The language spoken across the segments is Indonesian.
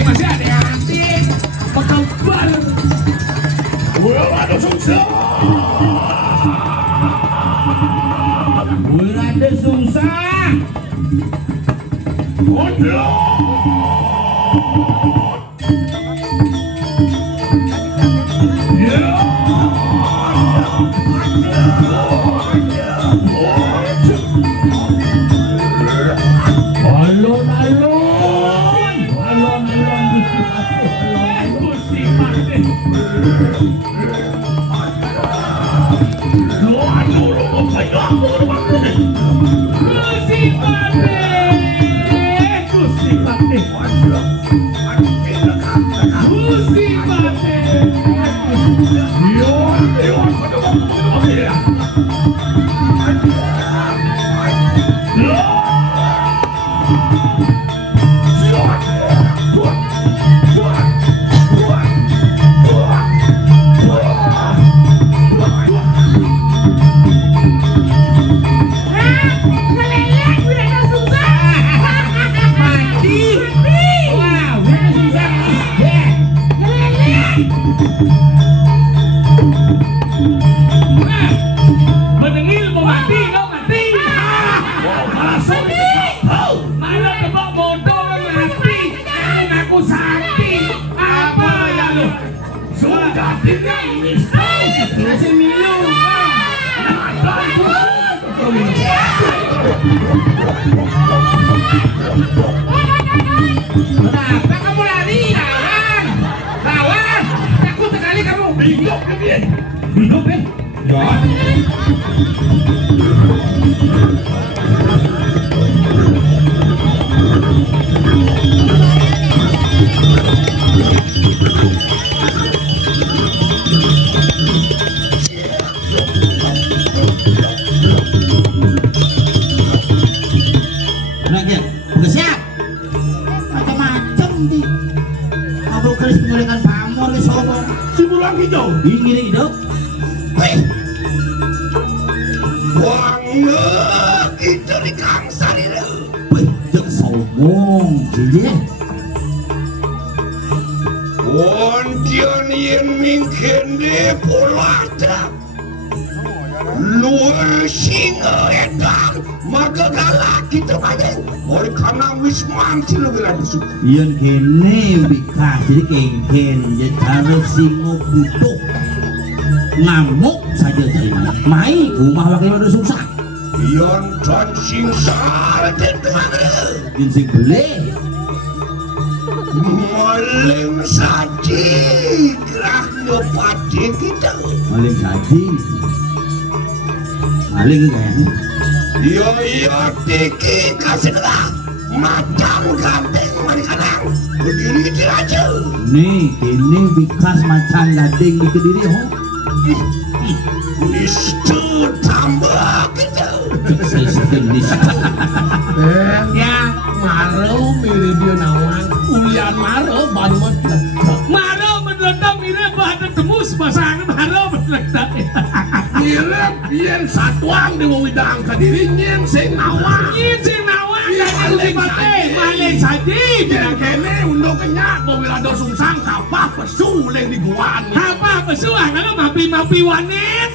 Masih ada yang nanti bakal balik. Ada susah. Ada susah. Kenapa kamu lari, lawan? Lawan? Takut sekali kamu. Bingung kan dia? Bingung kan? Ya. Dengan pamor di sobo si bulan hijau ini hidup wangi itu di kangsar itu jangan sombong jadi wantian yang mungkin di pulau luar singa edang maka galak kita banyak oleh karena wisman sila bila disuka yang kene bikas jadi kene jadi harus singo butuh ngamuk saja dari mana mai rumah wakil udah susah yang dan singsara yang sing boleh maling saji gerah nyopati kita maling saji maling kan iya tiki kasih negah macam ganteng marikanang berdiri di raja nih ini bikas macam gading di kediri ho nistu tambah kita ya maro mirip dia nawang ulian maro baru maro mendadak mirip bahan temus pasangan maro mendadak mirip yang satuang di wawidang kediri nyen sing nawang maling saja bilang kene untuk kenyak bawilado sungsang kapah pesu leng di guan apa pesu kalau mapi wanit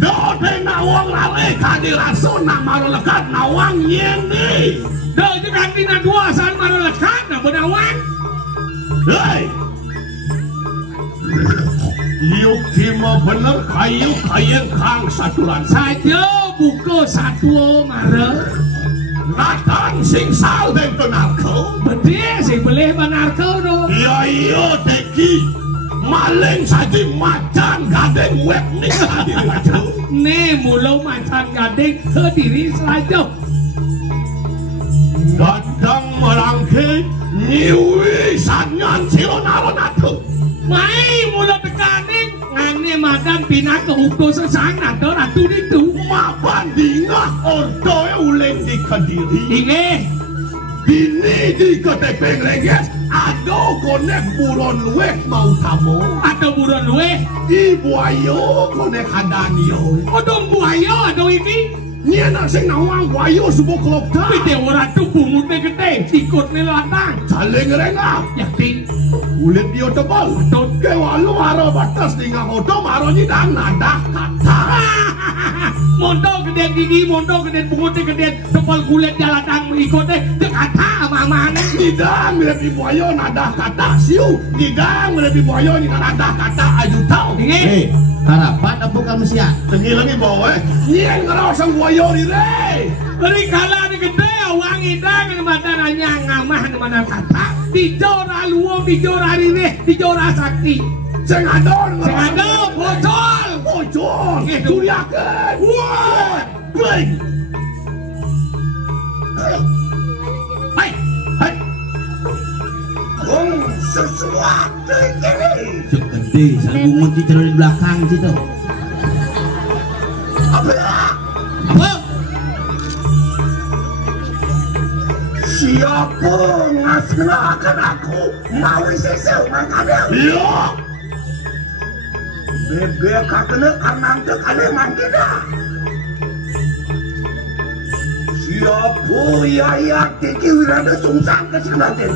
dote nawang lale kadi rasun nak maru lekat nawang nyen ni dote juga tina dua san maru lekat nak benawang hei yuk kima bener kayu kang saturan saja buku satu maru Nathan sing sal dan penarko betul sing boleh penarko no iya teki maling saja macan gadeng web nih mulau macan gading ke diri selajau Dadang merangke nyiwi sanyan silonaron atuh. Mai mula tekaning ngane madan pina ke hukto sesang nado ratu itu. Mabandingah ordoe uleng di Kediri. Inge. Dini di ketepeng lengges. Ado konek buron luwek mau tamu. Ado buron luwek. Ibu ayo konek hadanio. Ado buayo ado ini. Nia nak sing nawang buayo subuh kelok dah. Pite orang tu bumutnya gede. Ikut melatang. Saling rengah. Yakin. Kulit dia tebal. Kewalu maro batas tinggal kodo maro nyidang nada kata. Mondo gede gigi, mondo gede bungutnya gede. Tebal kulit jalatang ikutnya. Kata mamane. Didang mirip ibu ayo nada kata siu. Didang mirip ibu ayo nada kata ayu tau. Hei, harapan apa kamu siap? Tengi lagi bawa. Nien ngerosong buayo ni re. Beri kala ni gede awang idang ni mata nanya ngamah ni mana kata. Dijora luwong, dijora rire, dijora sakti. Sengador, bocol. Bocol. Turiakan. Wah, bling. Hai, hai. Sesuatu ini. Segede, sambungan di di belakang situ. Apa? Siapa ngasnakan aku mau sesel makanya? Iya. Bebek kakene karena kali mangkida. Siapa ya tiki wirada sungsang kesanaten.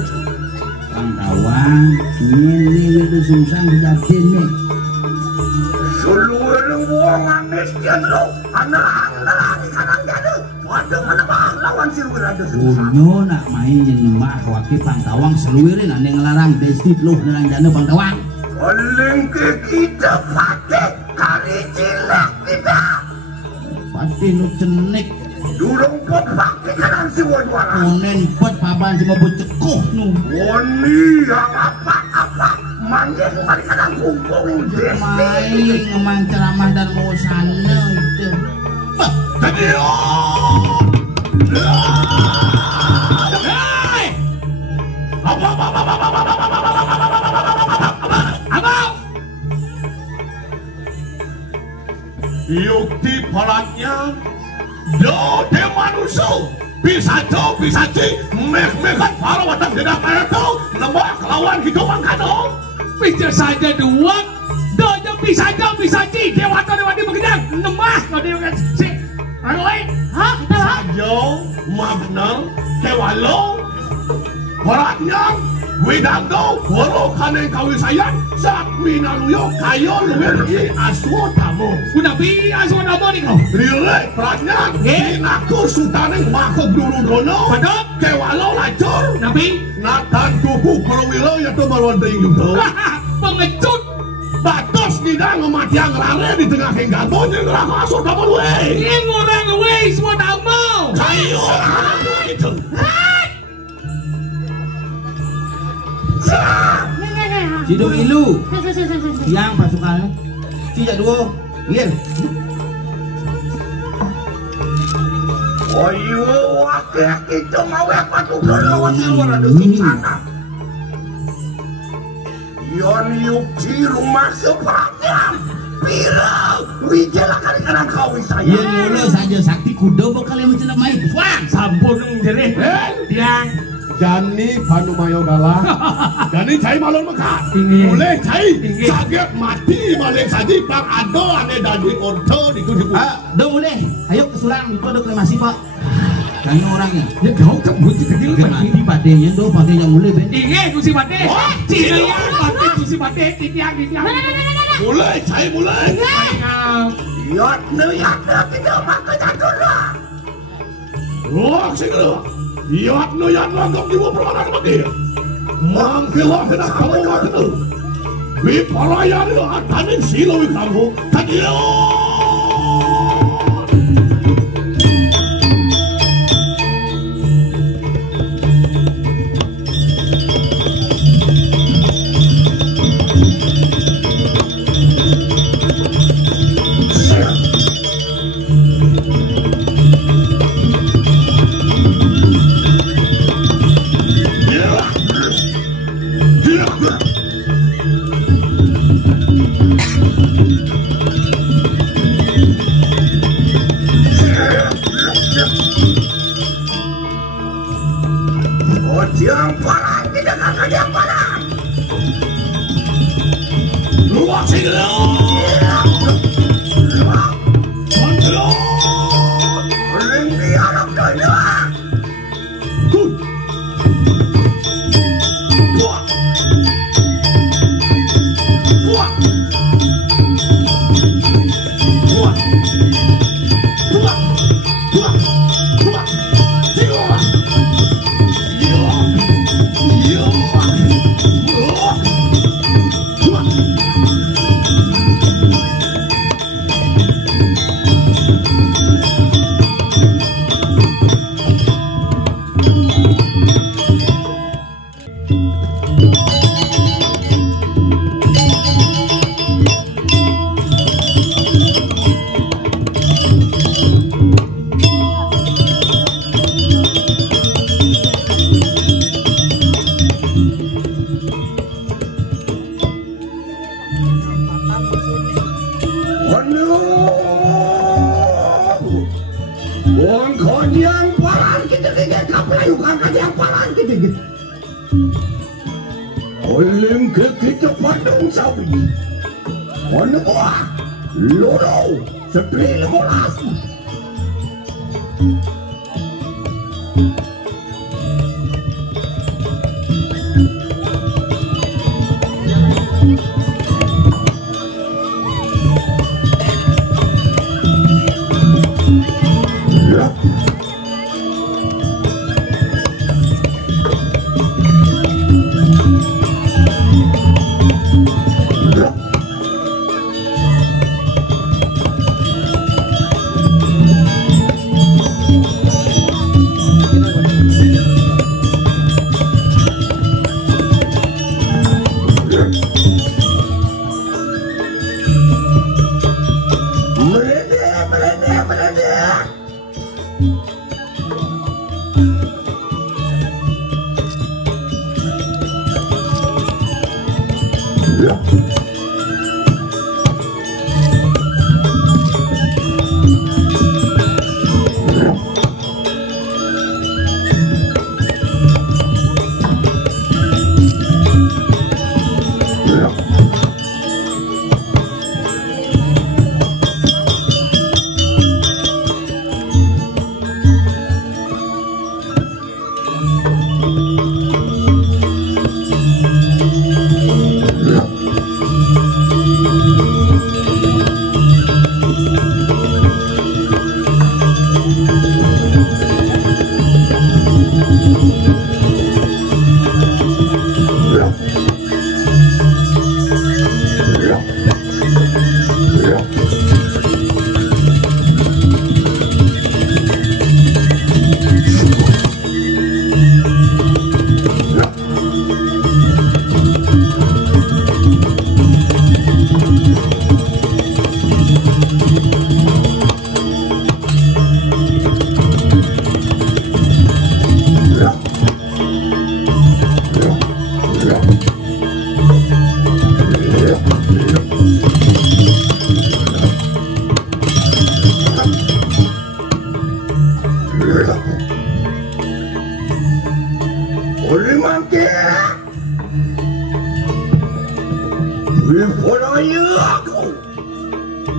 Pangkawang, ini itu sungsang tidak jenis. Seluruh wong amnesia lo, anak-anak ikan jadu. Waduh mana bang lawan si wirada sungsang. Unyo nak main yang mbah wakil Pangkawang seluruhin ane ngelarang destit lo nerang jana Pangkawang. Paling ke kita pakai kari cilek kita. Pati nu cenik. Durung pot pakai kanan si wajwara. Onen pot paban cuma bocekuh nu. Oni yang apa-apa manggil mari kadang kumpul Main ngemang ceramah dan mau sana itu. Jadi Yukti perannya do de manusia bisa jauh bisa ci mek-mekan para watang tidak kaya tau nembak lawan gitu mangkado bisa saja dua dojo bisa jauh bisa ci dewata di begedang nembak kalau dia si Aroi hah saja magna kewalo perannya Widangdo, waro kaneng kawisayan, sakwi naluyo kayo luweri aswotamo. Udah pi aswotamo nih kau. Rile, perannya, aku sutaneng makok dulu dono. Padahal kewalo lacur. Nabi, natan tubuh perwilo ya tuh malwan ding gitu. Pengecut. Batas tidak ngematiang rare di tengah henggato yang ngerasa aswotamo luwe. Ini ngurang luwe aswotamo. Kayo itu. Cidung ilu yang pasukannya tidak dua biar ayo wakil itu mau apa tuh kalau suara duduk sana yon yukti rumah sepanjang pirang wijela kali-kali kau saya yang mulai saja sakti kuda bakal yang mencetak main wah sampun menjerit tiang Jani Panumayo Gala Jani cai malon meka boleh cai sakit mati balik saji pang ado ane dadi orto di kudu do boleh ayo ke Surang itu ada kremasi pak kayaknya orangnya ya kau cebut kecil mati padenya do padenya mulai ben inge kusi pade cina pade kusi pade tiang boleh cai boleh yot tidak makan jatuh lah oh segera Yat no langgap jiwa perlahan mati. Mangkilah kena kamu waktu. Wipalaya ni atanin silo wikamu. Tadiyo. Kodiang Palang tidak akan Kodiang Palang. Luak Siglo. Kontrol. Ringgi anak daya. Kun. Buat. Buat. Buat. Buat. Buat. Buat. Siapa? Oleh kita pandang sawi, mana buah, loro, sepuluh molas.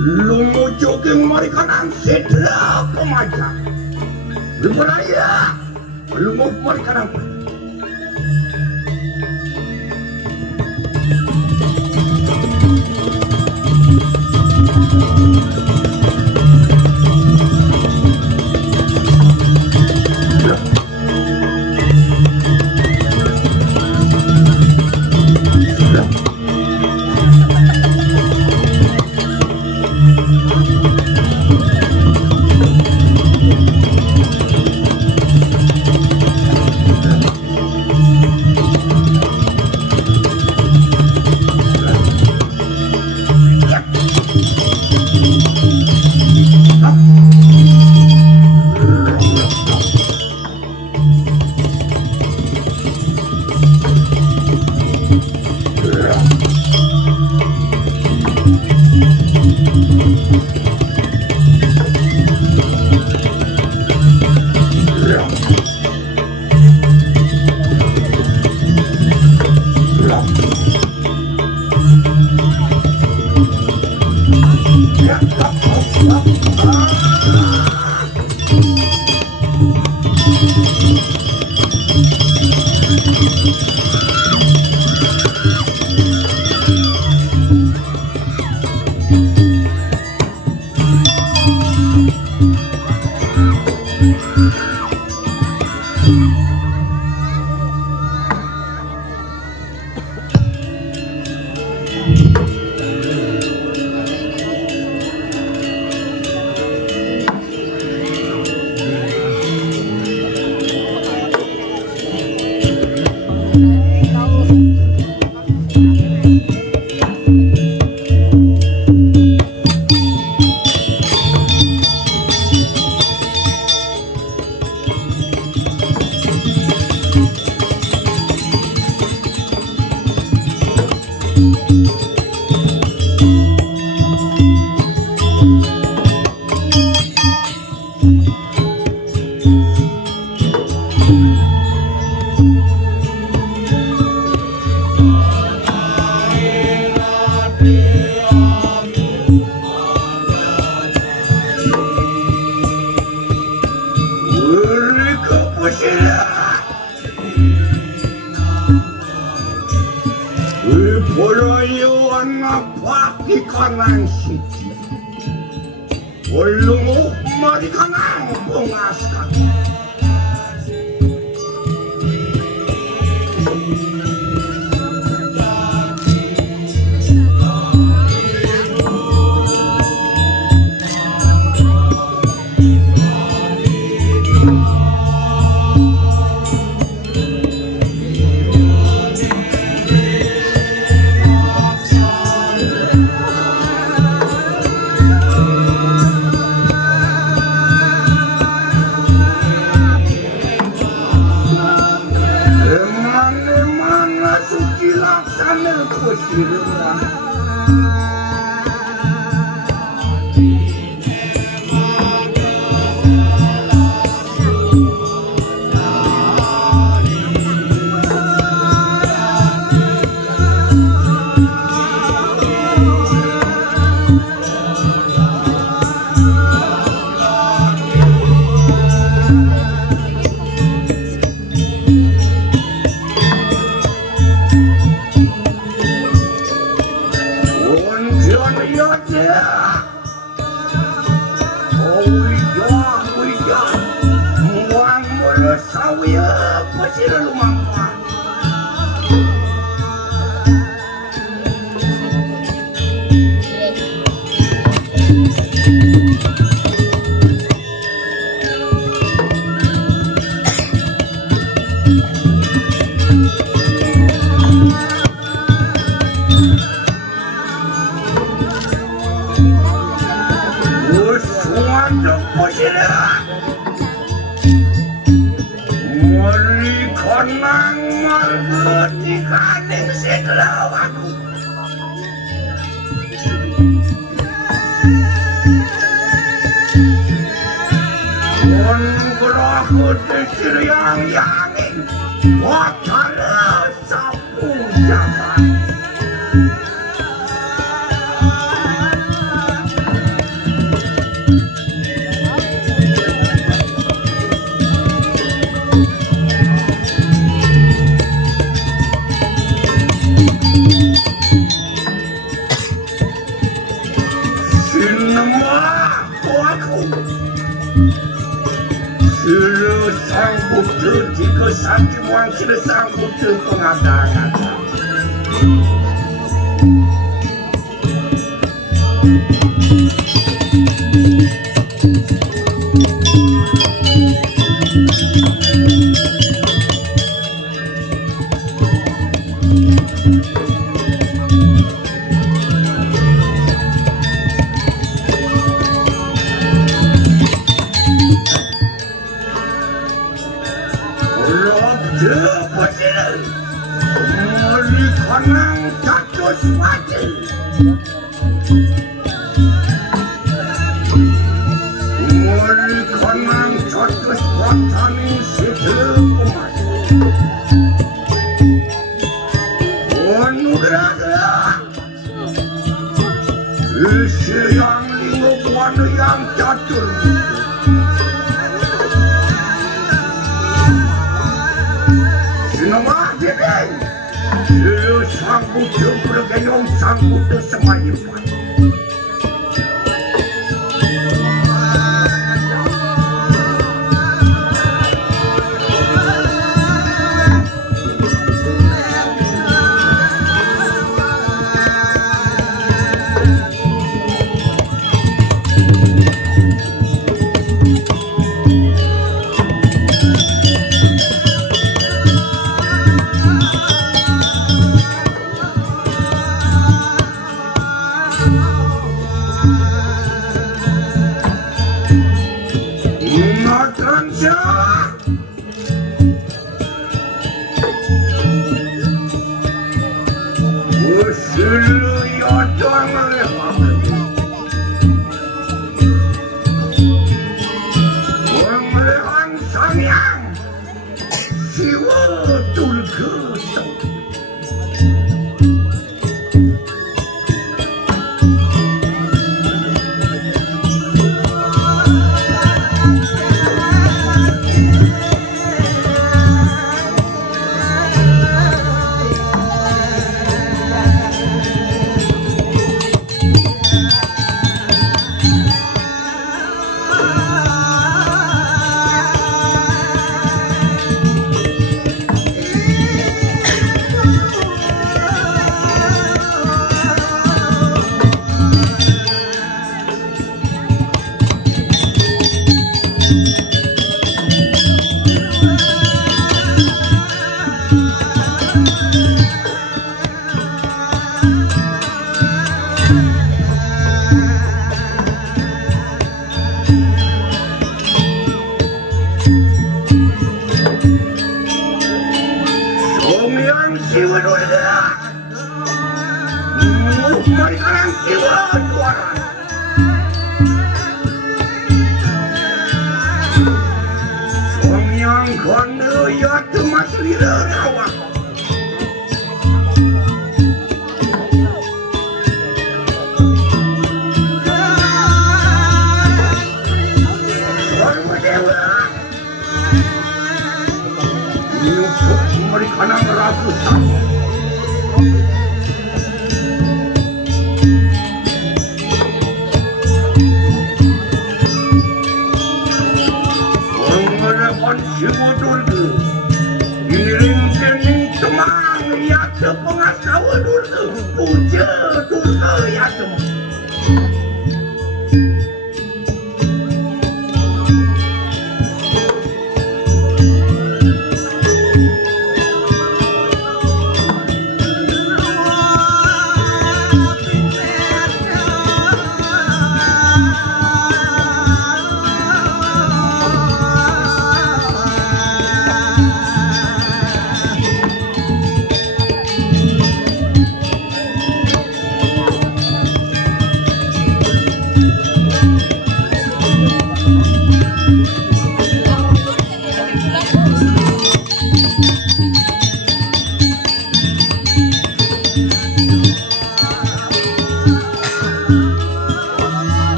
Lumujugin marikanan sidra pemaja. Lumaraya, lumug marikanan.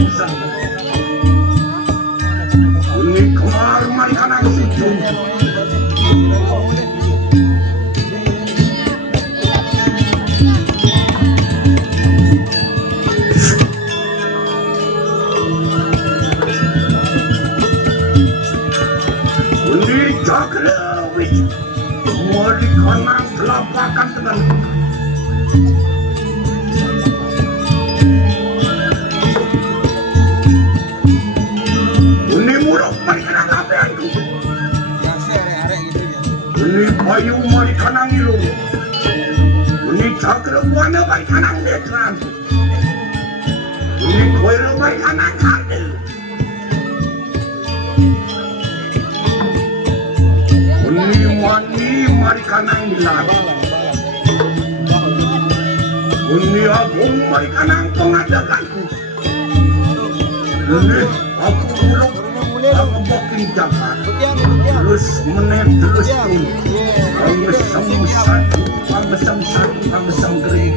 pisan. Ini kemar marikan ang sujud. Ini jaglewit marikan ang telapakan tenan. Ini bayu mari kanang ilu, ini cakra wana mari kanang letran, ini koiro mari kanang kardel, ini wani mari kanang ilan, ini agung mari kanang pengadakanku, ini aku buluk ang boking jaga, terus menit terus pun. Pang mesem gering.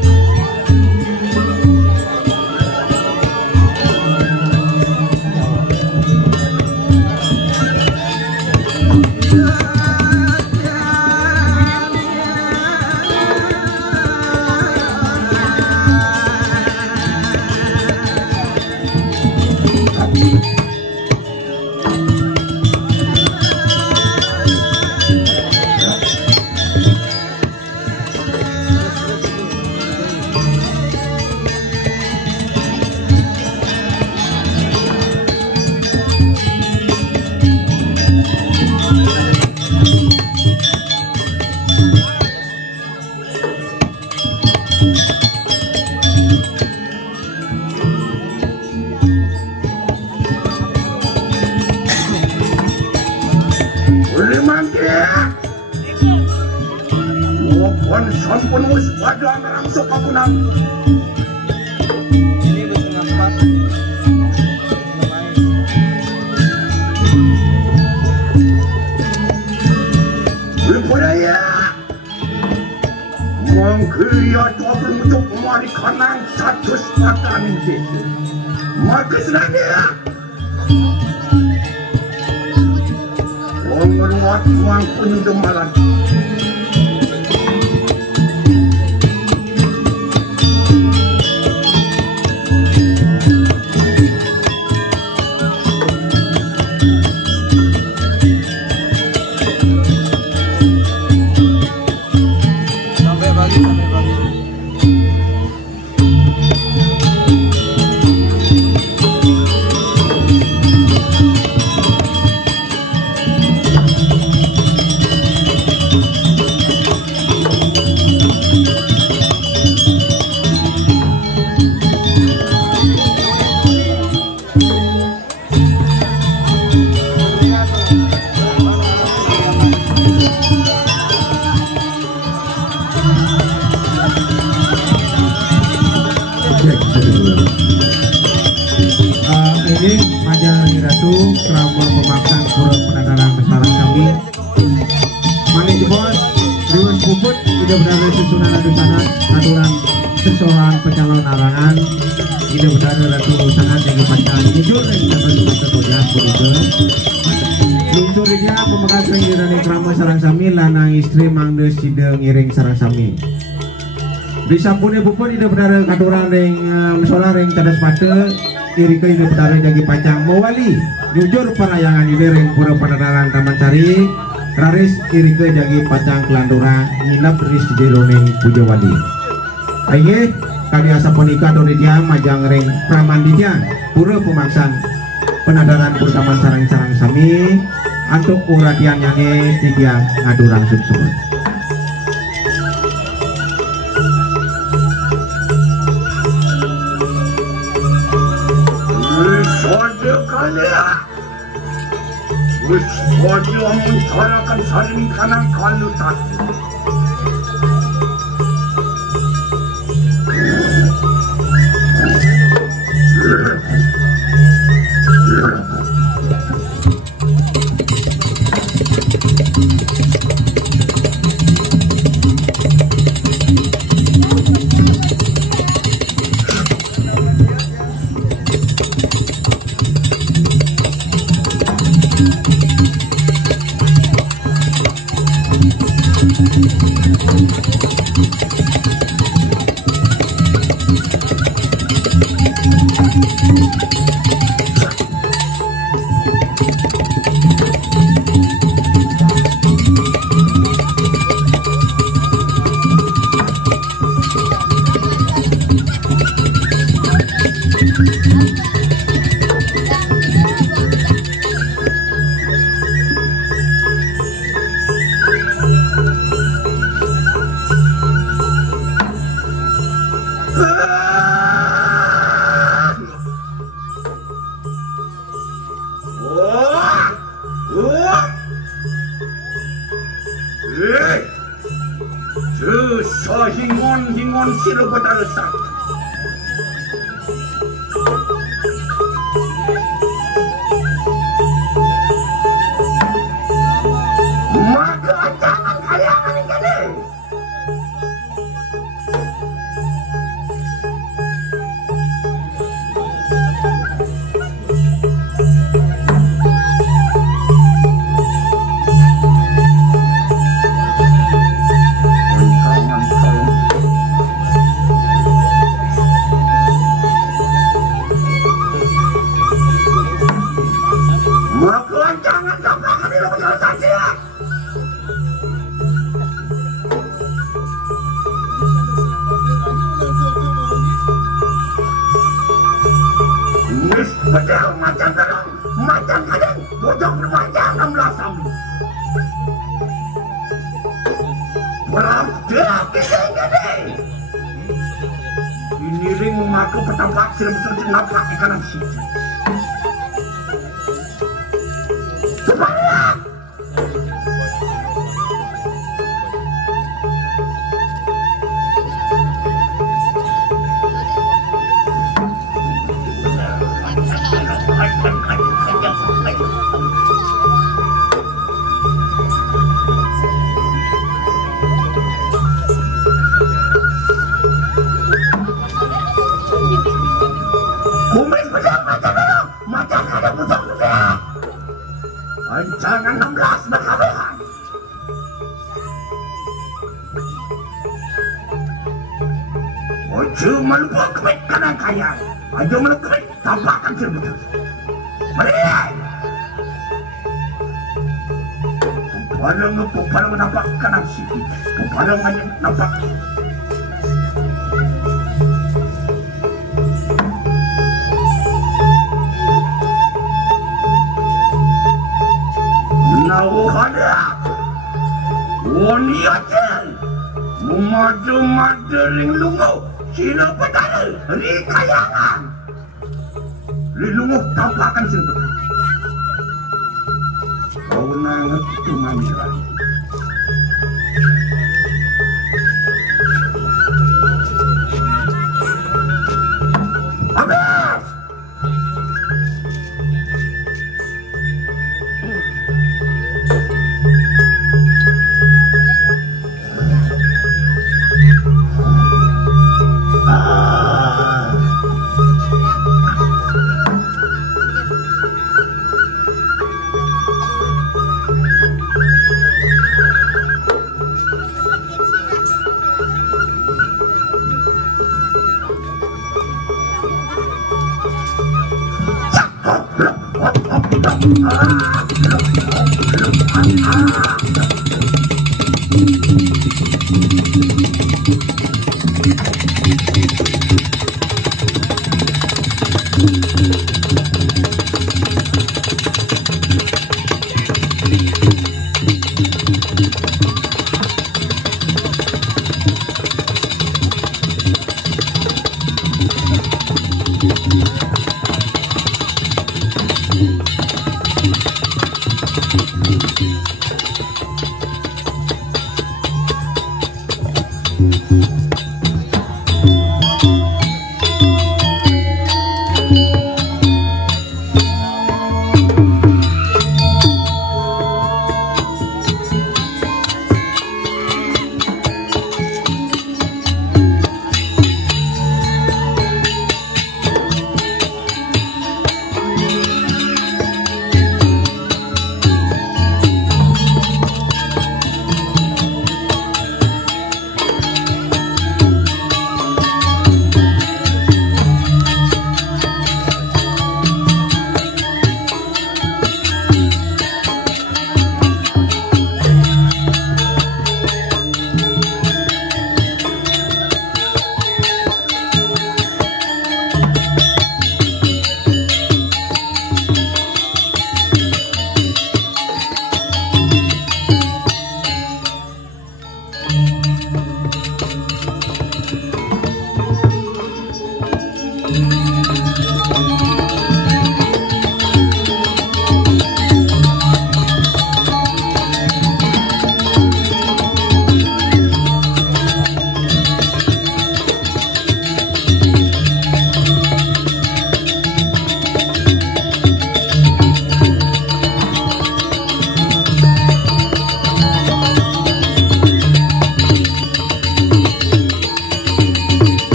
Sampun wis padha ngrangsuk kapunan. Ini wis ngapat. Budaya. Mangkaya dobel untuk mari kanang satus patan iki. Markus nanya. Wong ngruwat wong penundemalan. Ini Majang Ratu Kerama Pemaksaan Pura Penadaran Sarang Kami Manik Jebos Riwes Puput tidak berada susunan adusanat aturan seseorang pencalon arangan tidak berada Ratu sangat yang kepacaran jujur dan dapat dipakai tojak begitu lungsurinya pemekasan Irani Kerama Sarang Sami lanang istri mangde sida ngiring Sarang Sami disampuni puput tidak berada katuran ring musola ring cadas mata kiri ke hidup dari jagi pacang mewali jujur perayangan ide ring pura penadaran Taman Sari raris kiri ke jagi pacang kelandura nginap ris jeroneng puja wali aye kali asa ponika donidia majang ring pramandinya pura pemaksan penadaran pura Taman Sarang Sami untuk uratian nyanyi tiga ngadurang susu. Wis kodio mentarakan saling kanang kalutan. Hingon sila padalasan. Maka jangan kayangan ini. Macam kadang bojong bermacam 16 tahun. Berada kita ini ring memakai petampak sila betul nampak di kanan situ. Sebanyak kumis pedang macam ada pusat pedang. Ancangan 16 berkabehan. Ojo melupa kemit kanan kayang. Ajo melukit tampakan serbutus. Melihat. Pupalang nampak kanan sisi. Pupalang nampak. Nawahada. Wani aja. Memadu-madu ring lungu. Sila pedal. Ri kayangan. Ri lungu tampakan serbutus. Kau nangat itu manjra. Habis! Ah!